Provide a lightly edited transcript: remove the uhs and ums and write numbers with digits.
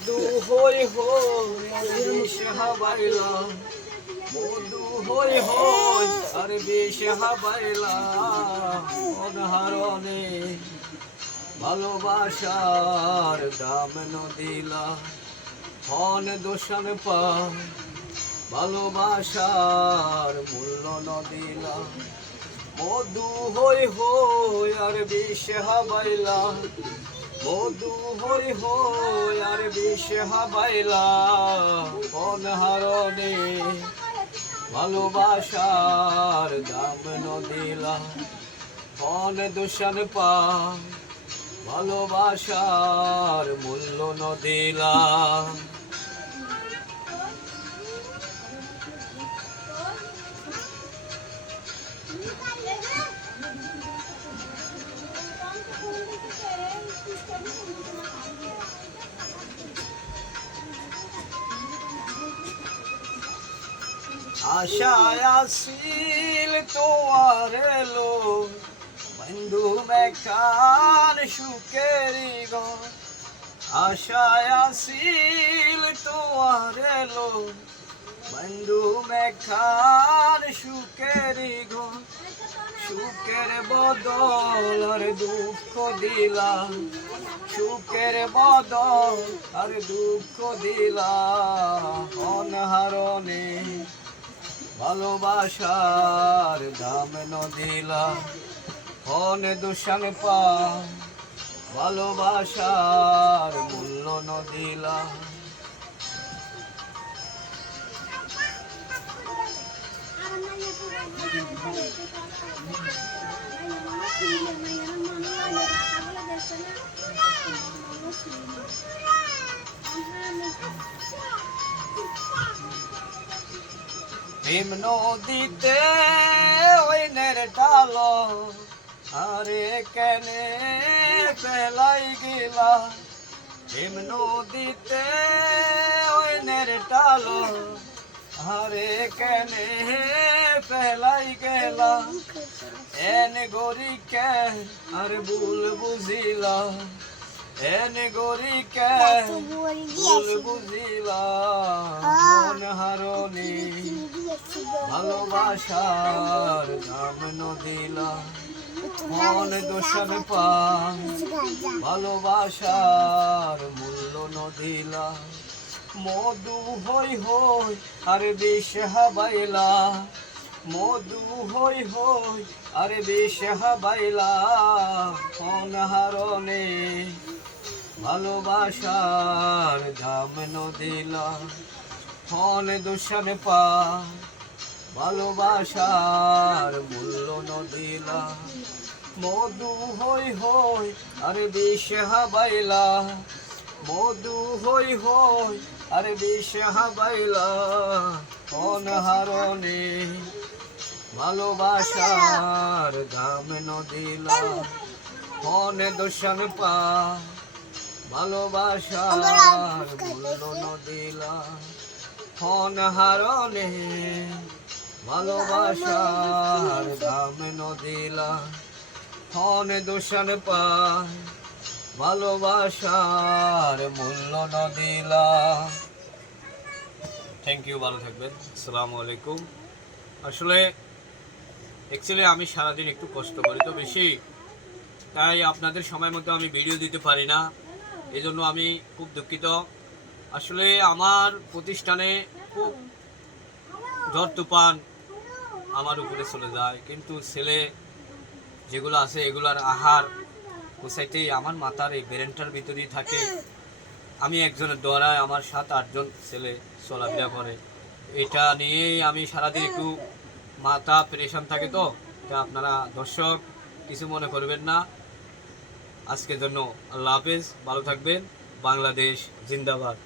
মধু হই হই বিষ হাবাইলা মধু হই হই আর বিষ হাবাইলা অনহারণে ভালোবাসার দাম নদিলা হন দোষণ পা ভালোবাসার মূল্য নদিলা মধু হই হই আর বিষ হাবাইলা মধু হই হই আর বিষ হাবাইলা অনহারণে ভালোবাসার দাম নদিলা হন দোষণ পা ভালোবাসার মূল্য নদিলা আশায় আসিল তোমার এলো বন্ধু মেকান সুখেরি গো আশায় আসিল তোমার এলো বন্ধু মেকান সুখেরি গো সুখের বদল আর দুঃখ দিলা সুখের বদল আর দুঃখ দিলা অনহারণে ভালোবাসার দাম নদিলা হন দোষণ পা ভালোবাসার মূল্য নদিলা প্রেম নদীতে ওই নের ডালো আরে কেনে ফেলাই গেলা প্রেম নদীতে ওই নের ডালো আরে কেনে ফেলাই গেলা এন গরি কে আর ভুল বুঝিলা এন গরি কে ভুল বুঝিলা অনহারণে ভালোবাসার দাম নদিলা মন দোষণ পা ভালোবাসার মূল্য নদিলা মধু হই হই আর বিষ হাবাইলা মধু হই হই আর বিষ হাবাইলা অনহারণে ভালোবাসার দাম নদিলা হন দোষণ পা ভালোবাসার মূল্য নদিলা মধু হই হই আর বিষ হাবাইলা মধু হই হই আর বিষ হাবাইলা অনহারণে ভালোবাসার দাম নদিলা হন দোষণ পা ভালোবাসার মূল্য নদিলা অনহারণে ভালোবাসার দাম নদিলা হন দোষণ পা ভালোবাসার মূল্য নদিলা। থ্যাংক ইউ, ভালো থাকবেন, আসসালামু আলাইকুম। আসলে অ্যাকচুয়ালি আমি সারাদিন একটু কষ্ট করি তো বেশি, তাই আপনাদের সময় মতো আমি ভিডিও দিতে পারি না, এই জন্য আমি খুব দুঃখিত। আসলে আমার প্রতিষ্ঠানে খুব ঝড় তুফান আমার উপরে চলে যায়, কিন্তু ছেলে যেগুলো আছে এগুলার আহার ওসাইতেই আমার মাথার এই ব্রেনটার ভিতরেই থাকে। আমি একজনের দ্বারায় আমার 7-8 জন ছেলে চলাফেরা করে, এটা নিয়েই আমি সারাদিন একটু মাথা প্রেশান থাকে। তো আপনারা দর্শক কিছু মনে করবেন না। আজকের জন্য আল্লাহ হাফেজ, ভালো থাকবেন। বাংলাদেশ জিন্দাবাদ।